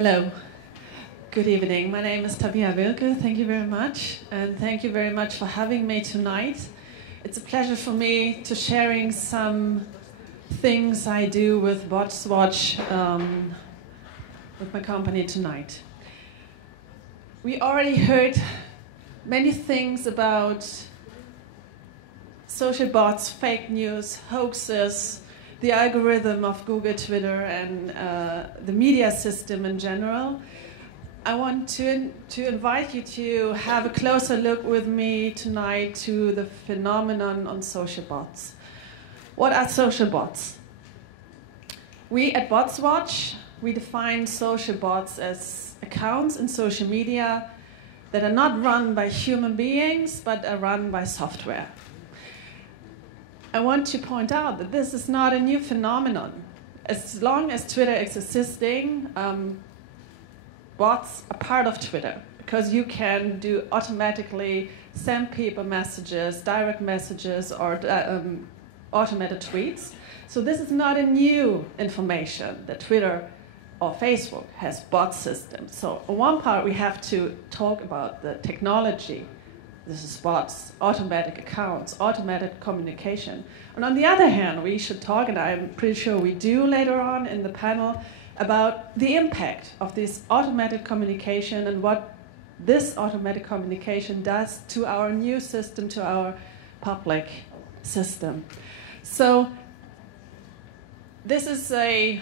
Hello. Good evening. My name is Tabea Wilke. Thank you very much. And thank you very much for having me tonight. It's a pleasure for me to sharing some things I do with BotsWatch with my company tonight. We already heard many things about social bots, fake news, hoaxes, the algorithm of Google, Twitter, and the media system in general. I want to invite you to have a closer look with me tonight to the phenomenon on social bots. What are social bots? We at BotsWatch, we define social bots as accounts in social media that are not run by human beings, but are run by software. I want to point out that this is not a new phenomenon. As long as Twitter is existing, bots are part of Twitter because you can do automatically send people messages, direct messages, or automated tweets. So this is not a new information that Twitter or Facebook has bot systems. So on one part we have to talk about the technology. This is bots, automatic accounts, automated communication. And on the other hand, we should talk, and I'm pretty sure we do later on in the panel, about the impact of this automatic communication and what this automatic communication does to our new system, to our public system. So this is I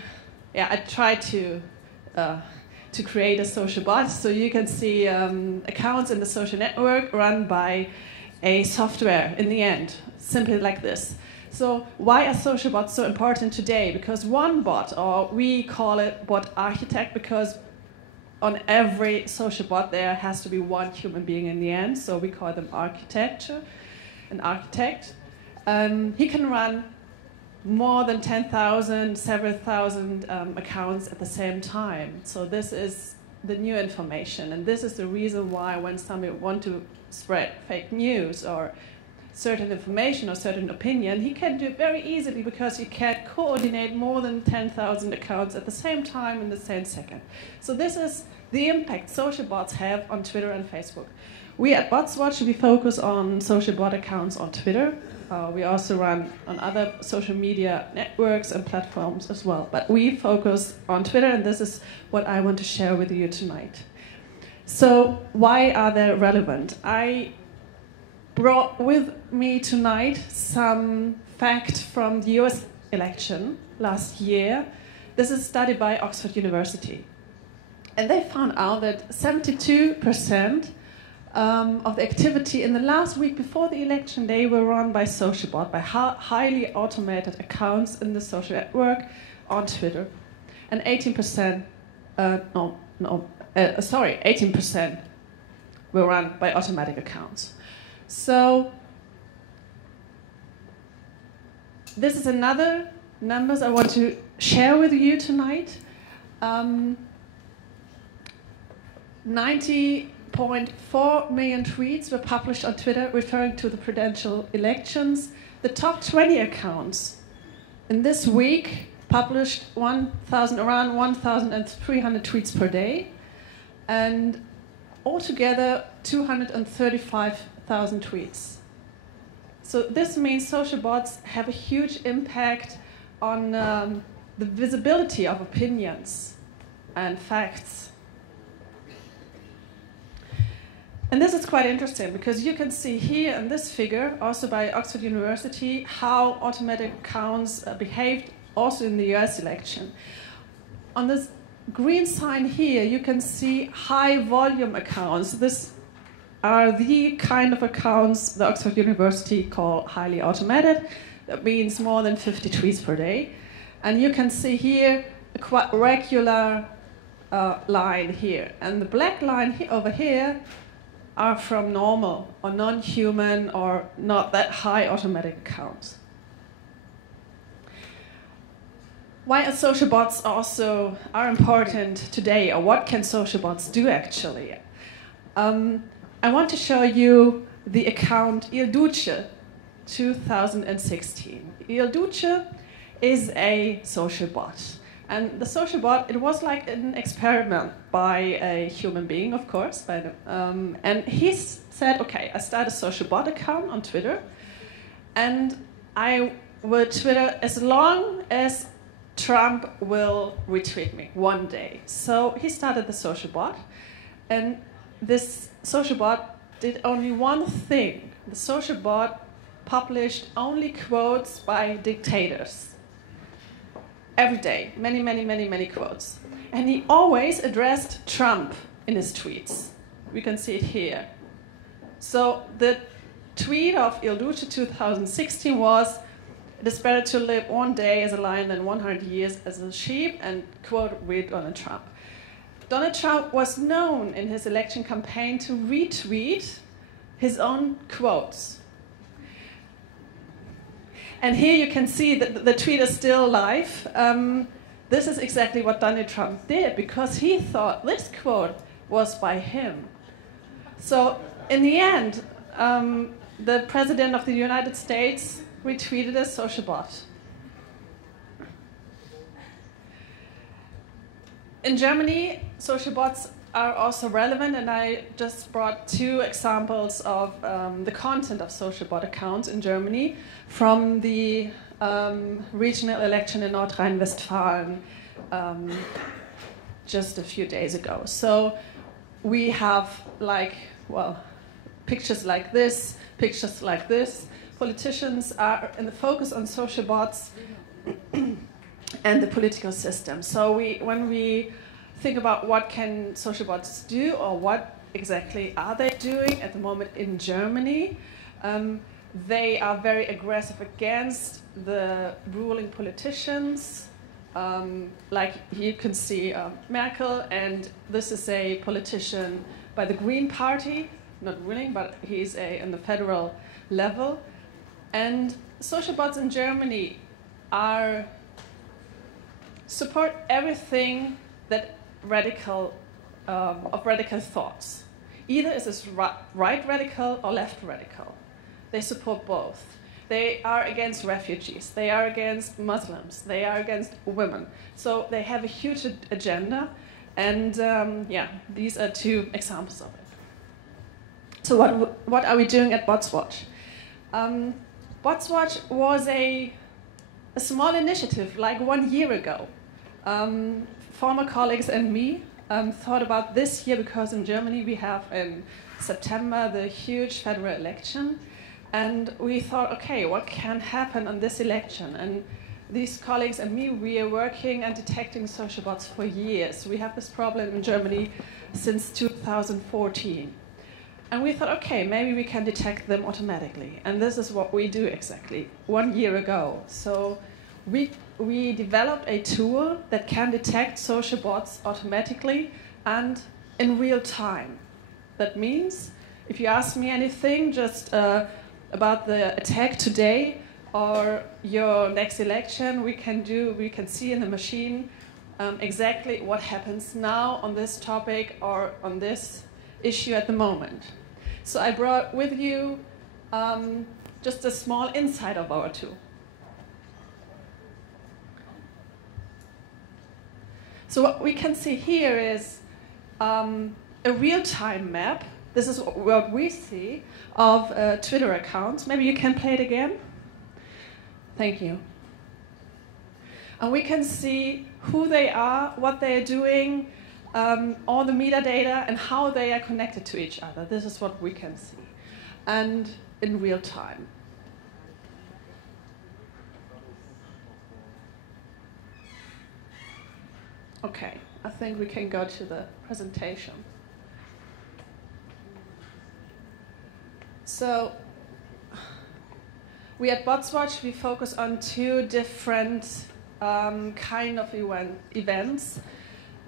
tried to create a social bot, so you can see accounts in the social network run by a software in the end, simply like this. So why are social bots so important today? Because one bot, or we call it bot architect, because on every social bot there has to be one human being in the end, so we call them an architect. He can run more than 10,000, several thousand accounts at the same time. So this is the new information, and this is the reason why when somebody wants to spread fake news or certain information or certain opinion, he can do it very easily because you can coordinate more than 10,000 accounts at the same time in the same second. So this is the impact social bots have on Twitter and Facebook. We at BotsWatch, we focus on social bot accounts on Twitter. We also run on other social media networks and platforms as well. But we focus on Twitter, and this is what I want to share with you tonight. So why are they relevant? I brought with me tonight some facts from the US election last year. This is a study by Oxford University. And they found out that 72% of the activity in the last week before the election day were run by social bot, by highly automated accounts in the social network on Twitter. And 18% were run by automatic accounts. So this is another numbers I want to share with you tonight. 90.4 million tweets were published on Twitter referring to the presidential elections. The top 20 accounts in this week published around 1,300 tweets per day, and altogether 235,000 tweets. So this means social bots have a huge impact on the visibility of opinions and facts. And this is quite interesting because you can see here in this figure, also by Oxford University, how automatic accounts behaved also in the US election. On this green sign here, you can see high volume accounts. This are the kind of accounts the Oxford University call highly automated. That means more than 50 tweets per day. And you can see here a quite regular line here. And the black line over here are from normal or non-human or not that high automatic accounts. Why are social bots also important today, or what can social bots do actually? I want to show you the account Il Duce 2016. Il Duce is a social bot. And the social bot, it was like an experiment by a human being, of course. And he said, okay, I start a social bot account on Twitter, and I will Twitter as long as Trump will retweet me one day. So he started the social bot, and this social bot did only one thing. The social bot published only quotes by dictators. Every day, many quotes. And he always addressed Trump in his tweets. We can see it here. So the tweet of Il Duce 2016 was, "It is better to live one day as a lion than 100 years as a sheep," and quote, read Donald Trump. Donald Trump was known in his election campaign to retweet his own quotes. And here you can see that the tweet is still live. This is exactly what Donald Trump did, because he thought this quote was by him. So in the end, the President of the United States retweeted a social bot. In Germany, social bots are also relevant, and I just brought two examples of the content of social bot accounts in Germany from the regional election in North Rhine-Westphalia just a few days ago. So we have pictures like this, pictures like this. Politicians are in the focus on social bots and the political system. So when we think about what can social bots do, or what exactly are they doing at the moment in Germany, they are very aggressive against the ruling politicians. Like you can see Merkel, and this is a politician by the Green Party, not ruling, but he's in the federal level. And social bots in Germany support everything that radical thoughts. Either is this right radical or left radical. They support both. They are against refugees. They are against Muslims. They are against women. So they have a huge agenda. And these are two examples of it. So what are we doing at BotsWatch? BotsWatch was a small initiative like 1 year ago. Former colleagues and me thought about this year, because in Germany we have in September the huge federal election, and we thought, okay, what can happen on this election? And these colleagues and me, we are working and detecting social bots for years. We have this problem in Germany since 2014. And we thought, okay, maybe we can detect them automatically. And this is what we do exactly 1 year ago. So we developed a tool that can detect social bots automatically and in real time. That means if you ask me anything just about the attack today or your next election, we can see in the machine exactly what happens now on this topic or on this issue at the moment. So I brought with you just a small insight of our tool. So what we can see here is a real-time map. This is what we see of Twitter accounts. Maybe you can play it again. Thank you. And we can see who they are, what they are doing, all the metadata, and how they are connected to each other. This is what we can see, and in real time. Okay, I think we can go to the presentation. So, we at BotsWatch, we focus on two different kind of events.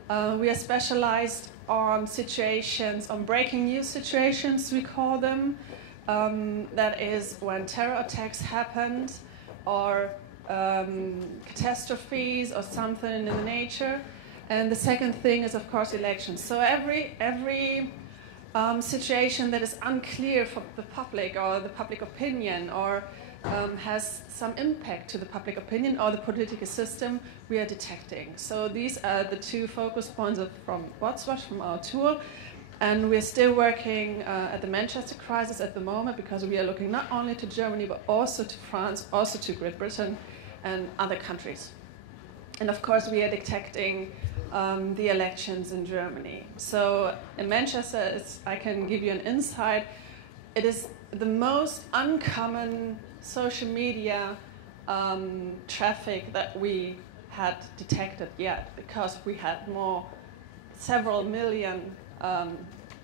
We are specialized on situations, on breaking news situations, we call them. That is when terror attacks happened, or catastrophes, or something in the nature. And the second thing is, of course, elections. So every situation that is unclear for the public, or the public opinion, or has some impact to the public opinion or the political system we are detecting. So these are the two focus points from Botswash, from our tour. And we're still working at the Manchester crisis at the moment, because we are looking not only to Germany, but also to France, also to Great Britain and other countries. And of course, we are detecting the elections in Germany. So in Manchester, I can give you an insight. It is the most uncommon social media traffic that we had detected yet, because we had several million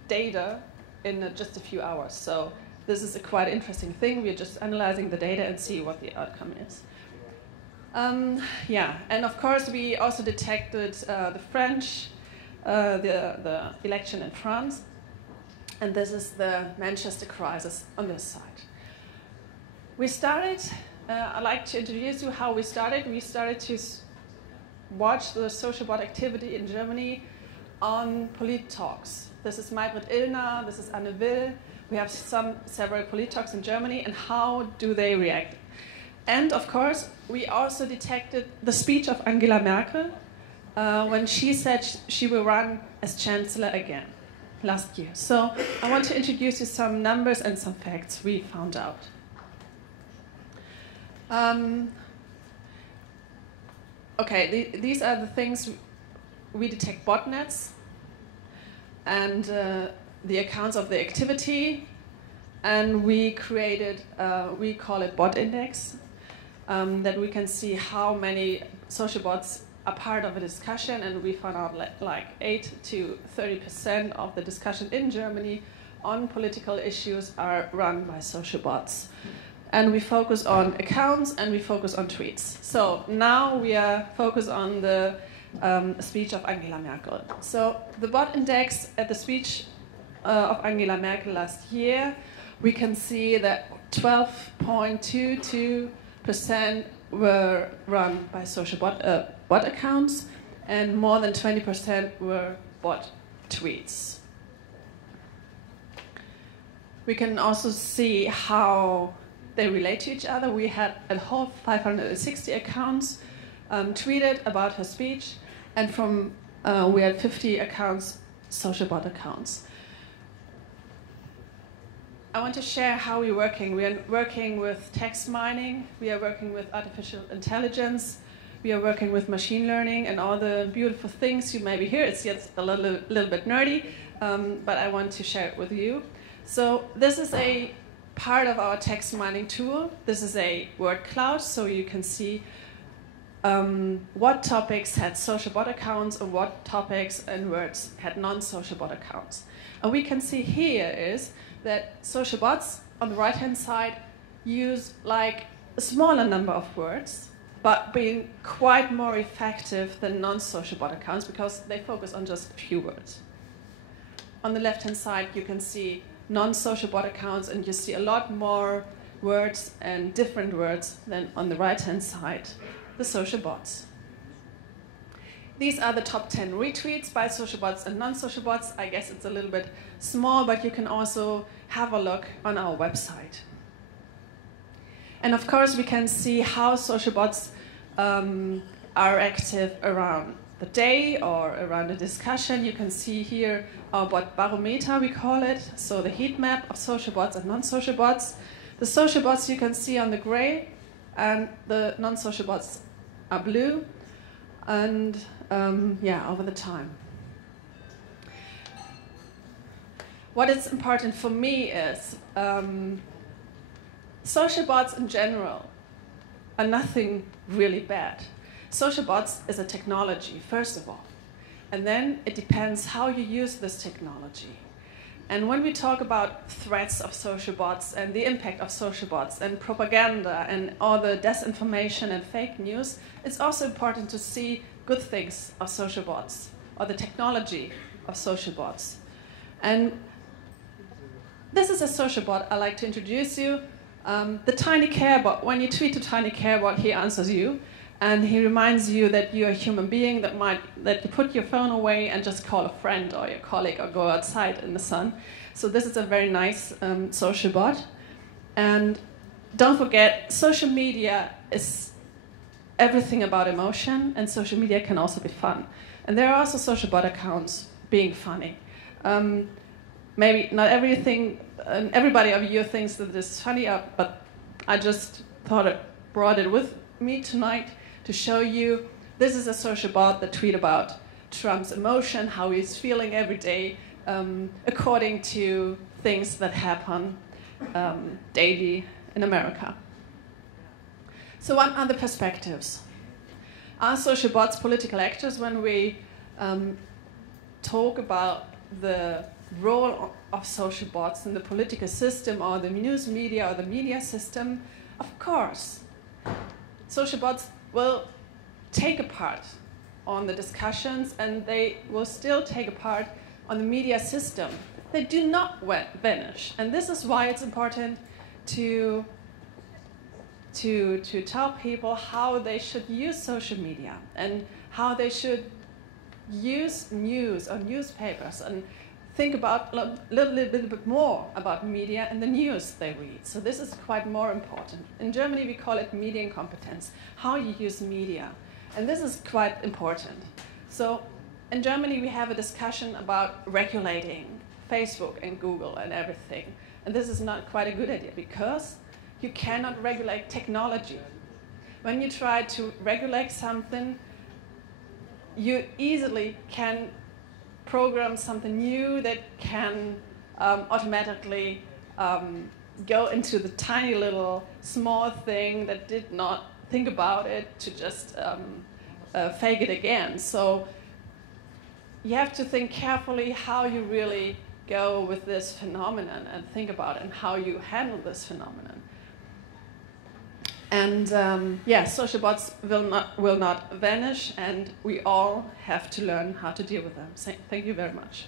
data in just a few hours. So this is a quite interesting thing. We're just analyzing the data and see what the outcome is. And of course we also detected the French, the election in France, and this is the Manchester crisis on this side. We started, I'd like to introduce you how we started. We started to watch the social bot activity in Germany on Polit-Talks. This is Maybrit Illner, this is Anne Will. We have several Polit-Talks in Germany, and how do they react? And of course, we also detected the speech of Angela Merkel when she said she will run as Chancellor again last year. So I want to introduce you some numbers and some facts we found out. These are the things we detect: botnets and the accounts of the activity, and we created, we call it bot index, that we can see how many social bots are part of a discussion, and we found out like 8 to 30% of the discussion in Germany on political issues are run by social bots. And we focus on accounts and we focus on tweets. So now we are focused on the speech of Angela Merkel. So the bot index at the speech of Angela Merkel last year, we can see that 12.22% were run by social bot accounts, and more than 20% were bot tweets. We can also see how they relate to each other. We had a whole 560 accounts tweeted about her speech, and we had 50 accounts, social bot accounts. I want to share how we're working. We are working with text mining, we are working with artificial intelligence, we are working with machine learning and all the beautiful things you maybe hear. It's just a little bit nerdy, but I want to share it with you. So this is a part of our text mining tool. This is a word cloud, so you can see what topics had social bot accounts and what topics and words had non-social bot accounts. And we can see here is that social bots on the right-hand side use like a smaller number of words, but being quite more effective than non-social bot accounts because they focus on just a few words. On the left-hand side, you can see non-social bot accounts, and you see a lot more words and different words than on the right-hand side, the social bots. These are the top 10 retweets by social bots and non-social bots. I guess it's a little bit small, but you can also have a look on our website. And of course, we can see how social bots are active around the day or around a discussion. You can see here our bot barometer, we call it, so the heat map of social bots and non-social bots. The social bots you can see on the gray, and the non-social bots are blue, and over the time. What is important for me is social bots in general are nothing really bad. Social bots is a technology, first of all. And then it depends how you use this technology. And when we talk about threats of social bots and the impact of social bots and propaganda and all the disinformation and fake news, it's also important to see good things of social bots or the technology of social bots. And this is a social bot I'd like to introduce you. The Tiny Care Bot. When you tweet to Tiny Care Bot, he answers you. And he reminds you that you're a human being, that you put your phone away and just call a friend or your colleague or go outside in the sun. So this is a very nice social bot. And don't forget, social media is everything about emotion, and social media can also be fun. And there are also social bot accounts being funny. Maybe not everything, everybody of you thinks that this is funny, but I just thought I brought it with me tonight to show you. This is a social bot that tweet about Trump's emotion, how he's feeling every day, according to things that happen daily in America. So what are the perspectives? Are social bots political actors when we talk about the role of social bots in the political system or the news media or the media system? Of course. Social bots will take a part on the discussions, and they will still take a part on the media system. They do not vanish. And this is why it's important to tell people how they should use social media and how they should use news or newspapers, and think about a little bit more about media and the news they read. So this is quite more important. In Germany, we call it Medienkompetenz, how you use media. And this is quite important. So in Germany, we have a discussion about regulating Facebook and Google and everything. And this is not quite a good idea, because you cannot regulate technology. When you try to regulate something, you easily can program something new that can automatically go into the tiny little small thing that did not think about it to just fake it again. So you have to think carefully how you really go with this phenomenon and think about it and how you handle this phenomenon. And social bots will not vanish, and we all have to learn how to deal with them. So, thank you very much.